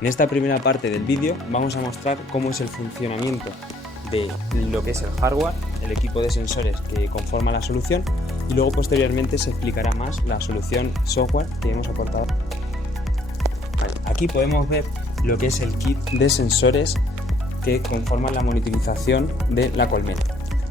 En esta primera parte del vídeo vamos a mostrar cómo es el funcionamiento de lo que es el hardware, el equipo de sensores que conforma la solución, y luego posteriormente se explicará más la solución software que hemos aportado. Aquí podemos ver lo que es el kit de sensores que conforman la monitorización de la colmena.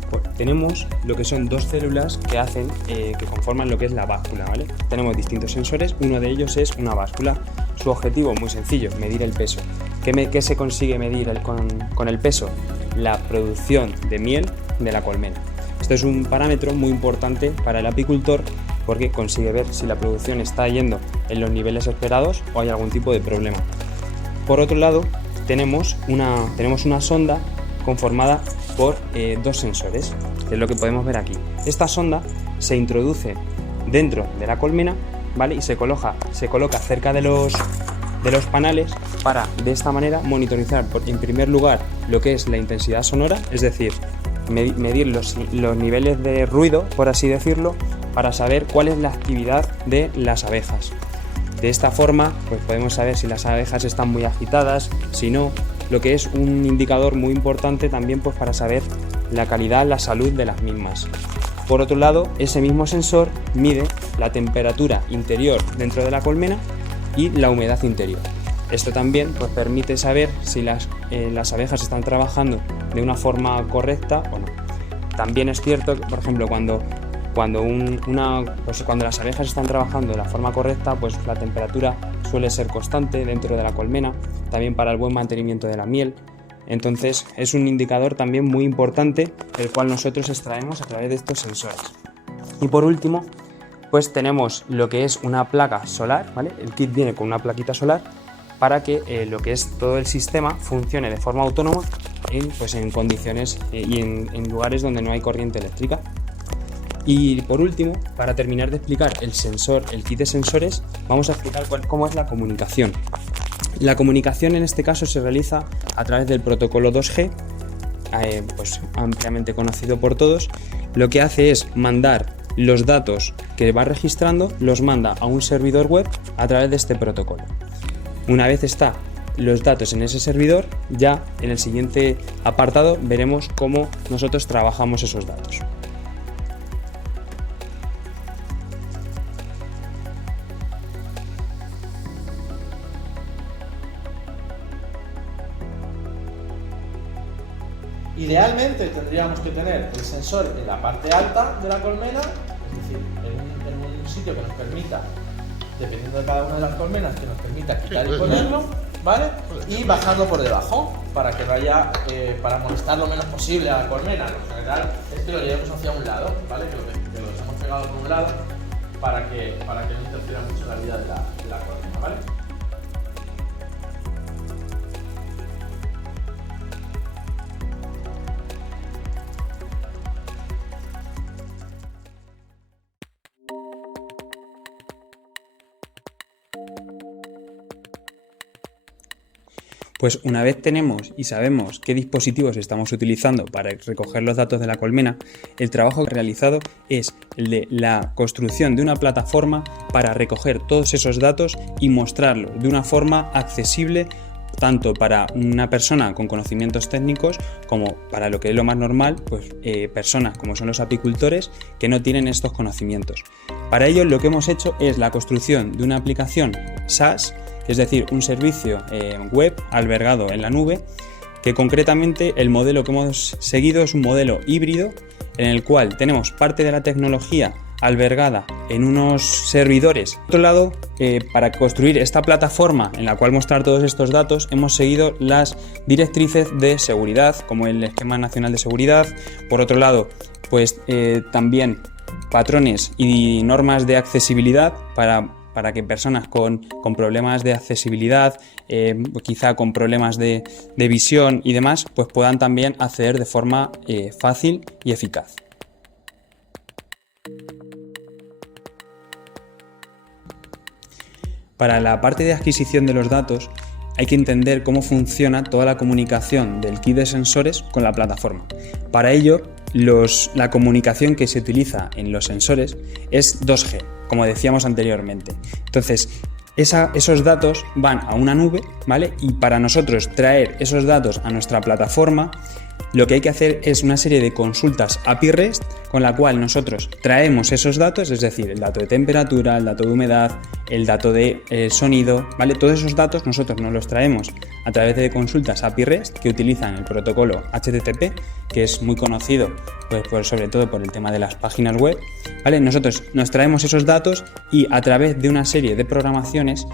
Pues tenemos lo que son dos células que hacen, que conforman lo que es la báscula, ¿vale? Tenemos distintos sensores, uno de ellos es una báscula. Su objetivo muy sencillo, medir el peso. ¿Qué se consigue medir con el peso? La producción de miel de la colmena. Esto es un parámetro muy importante para el apicultor porque consigue ver si la producción está yendo en los niveles esperados o hay algún tipo de problema. Por otro lado, tenemos una sonda conformada por dos sensores, que es lo que podemos ver aquí. Esta sonda se introduce dentro de la colmena, ¿vale? Y se coloca cerca de los panales para de esta manera monitorizar en primer lugar lo que es la intensidad sonora, es decir, medir los niveles de ruido, por así decirlo, para saber cuál es la actividad de las abejas. De esta forma pues podemos saber si las abejas están muy agitadas, si no, lo que es un indicador muy importante también pues para saber la calidad, la salud de las mismas. Por otro lado, ese mismo sensor mide la temperatura interior dentro de la colmena y la humedad interior. Esto también pues permite saber si las abejas están trabajando de una forma correcta o no. También es cierto que, por ejemplo, cuando las abejas están trabajando de la forma correcta, pues la temperatura suele ser constante dentro de la colmena, también para el buen mantenimiento de la miel. Entonces es un indicador también muy importante, el cual nosotros extraemos a través de estos sensores. Y por último, pues tenemos lo que es una placa solar, ¿vale? El kit viene con una plaquita solar para que lo que es todo el sistema funcione de forma autónoma en condiciones y en lugares donde no hay corriente eléctrica. Y por último, para terminar de explicar el kit de sensores, vamos a explicar cómo es la comunicación. La comunicación en este caso se realiza a través del protocolo 2G, pues ampliamente conocido por todos. Lo que hace es mandar los datos que va registrando, los manda a un servidor web a través de este protocolo. Una vez está los datos en ese servidor, ya en el siguiente apartado veremos cómo nosotros trabajamos esos datos. Idealmente tendríamos que tener el sensor en la parte alta de la colmena, es decir, en un sitio que nos permita, dependiendo de cada una de las colmenas, que nos permita quitar y ponerlo, ¿vale? Y bajando por debajo, para que vaya, para molestar lo menos posible a la colmena. En general es que lo llevemos hacia un lado, ¿vale? Que lo hemos pegado por un lado para que no interfiera mucho en la vida de la colmena, ¿vale? Pues una vez tenemos y sabemos qué dispositivos estamos utilizando para recoger los datos de la colmena, el trabajo realizado es el de la construcción de una plataforma para recoger todos esos datos y mostrarlos de una forma accesible tanto para una persona con conocimientos técnicos como para lo que es lo más normal, pues personas como son los apicultores que no tienen estos conocimientos. Para ello lo que hemos hecho es la construcción de una aplicación SaaS, es decir, un servicio web albergado en la nube, que concretamente el modelo que hemos seguido es un modelo híbrido en el cual tenemos parte de la tecnología albergada en unos servidores. Por otro lado, para construir esta plataforma en la cual mostrar todos estos datos, hemos seguido las directrices de seguridad, como el Esquema Nacional de Seguridad. Por otro lado, pues también patrones y normas de accesibilidad para que personas con problemas de accesibilidad, quizá con problemas de visión y demás, pues puedan también acceder de forma fácil y eficaz. Para la parte de adquisición de los datos hay que entender cómo funciona toda la comunicación del kit de sensores con la plataforma. Para ello, la comunicación que se utiliza en los sensores es 2G, como decíamos anteriormente. Entonces, Esos datos van a una nube, ¿vale? Y para nosotros traer esos datos a nuestra plataforma, lo que hay que hacer es una serie de consultas API REST con la cual nosotros traemos esos datos, es decir, el dato de temperatura, el dato de humedad, el dato de sonido, ¿vale? Todos esos datos nosotros nos los traemos a través de consultas API REST que utilizan el protocolo HTTP, que es muy conocido pues sobre todo por el tema de las páginas web, ¿vale? Nosotros nos traemos esos datos y a través de una serie de programaciones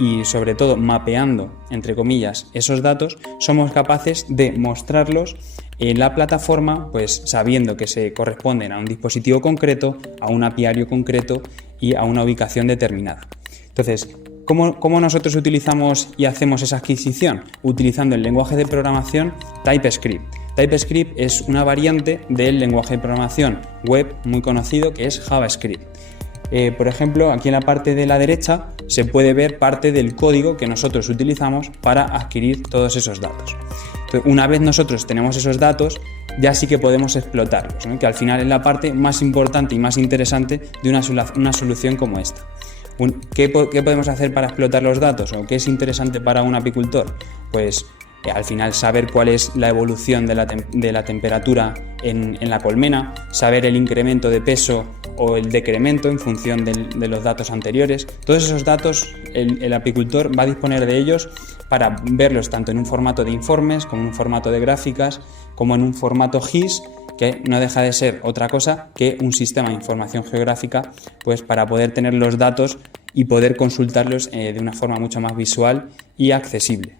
y sobre todo mapeando, entre comillas, esos datos, somos capaces de mostrarlos en la plataforma, pues sabiendo que se corresponden a un dispositivo concreto, a un apiario concreto y a una ubicación determinada. Entonces, ¿cómo nosotros utilizamos y hacemos esa adquisición? Utilizando el lenguaje de programación TypeScript. TypeScript es una variante del lenguaje de programación web muy conocido que es JavaScript. Por ejemplo, aquí en la parte de la derecha se puede ver parte del código que nosotros utilizamos para adquirir todos esos datos. Entonces, una vez nosotros tenemos esos datos, ya sí que podemos explotarlos, ¿no? Que al final es la parte más importante y más interesante de una solución como esta. ¿Qué podemos hacer para explotar los datos o qué es interesante para un apicultor? Pues al final saber cuál es la evolución de la temperatura en la colmena, saber el incremento de peso o el decremento en función de los datos anteriores. Todos esos datos el apicultor va a disponer de ellos para verlos tanto en un formato de informes como en un formato de gráficas como en un formato GIS, que no deja de ser otra cosa que un sistema de información geográfica, pues para poder tener los datos y poder consultarlos de una forma mucho más visual y accesible.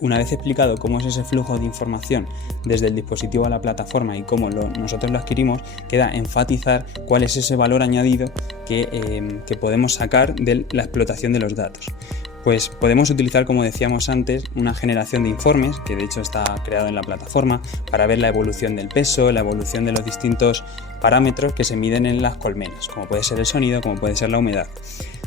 Una vez explicado cómo es ese flujo de información desde el dispositivo a la plataforma y cómo nosotros lo adquirimos, queda enfatizar cuál es ese valor añadido que podemos sacar de la explotación de los datos. Pues podemos utilizar, como decíamos antes, una generación de informes, que de hecho está creado en la plataforma, para ver la evolución del peso, la evolución de los distintos parámetros que se miden en las colmenas, como puede ser el sonido, como puede ser la humedad.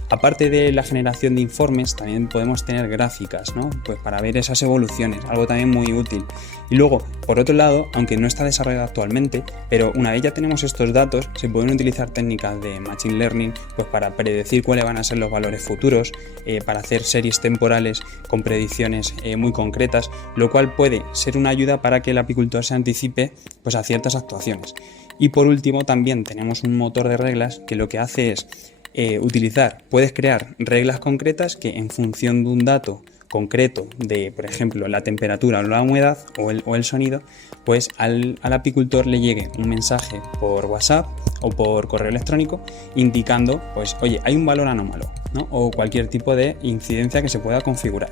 Aparte de la generación de informes, también podemos tener gráficas, ¿no? Pues para ver esas evoluciones, algo también muy útil. Y luego, por otro lado, aunque no está desarrollado actualmente, pero una vez ya tenemos estos datos, se pueden utilizar técnicas de Machine Learning pues para predecir cuáles van a ser los valores futuros, para hacer series temporales con predicciones muy concretas, lo cual puede ser una ayuda para que el apicultor se anticipe pues a ciertas actuaciones. Y por último, también tenemos un motor de reglas que lo que hace es puedes crear reglas concretas que en función de un dato concreto de, por ejemplo, la temperatura o la humedad o el sonido, pues al apicultor le llegue un mensaje por WhatsApp o por correo electrónico indicando, pues, oye, hay un valor anómalo, ¿no? O cualquier tipo de incidencia que se pueda configurar.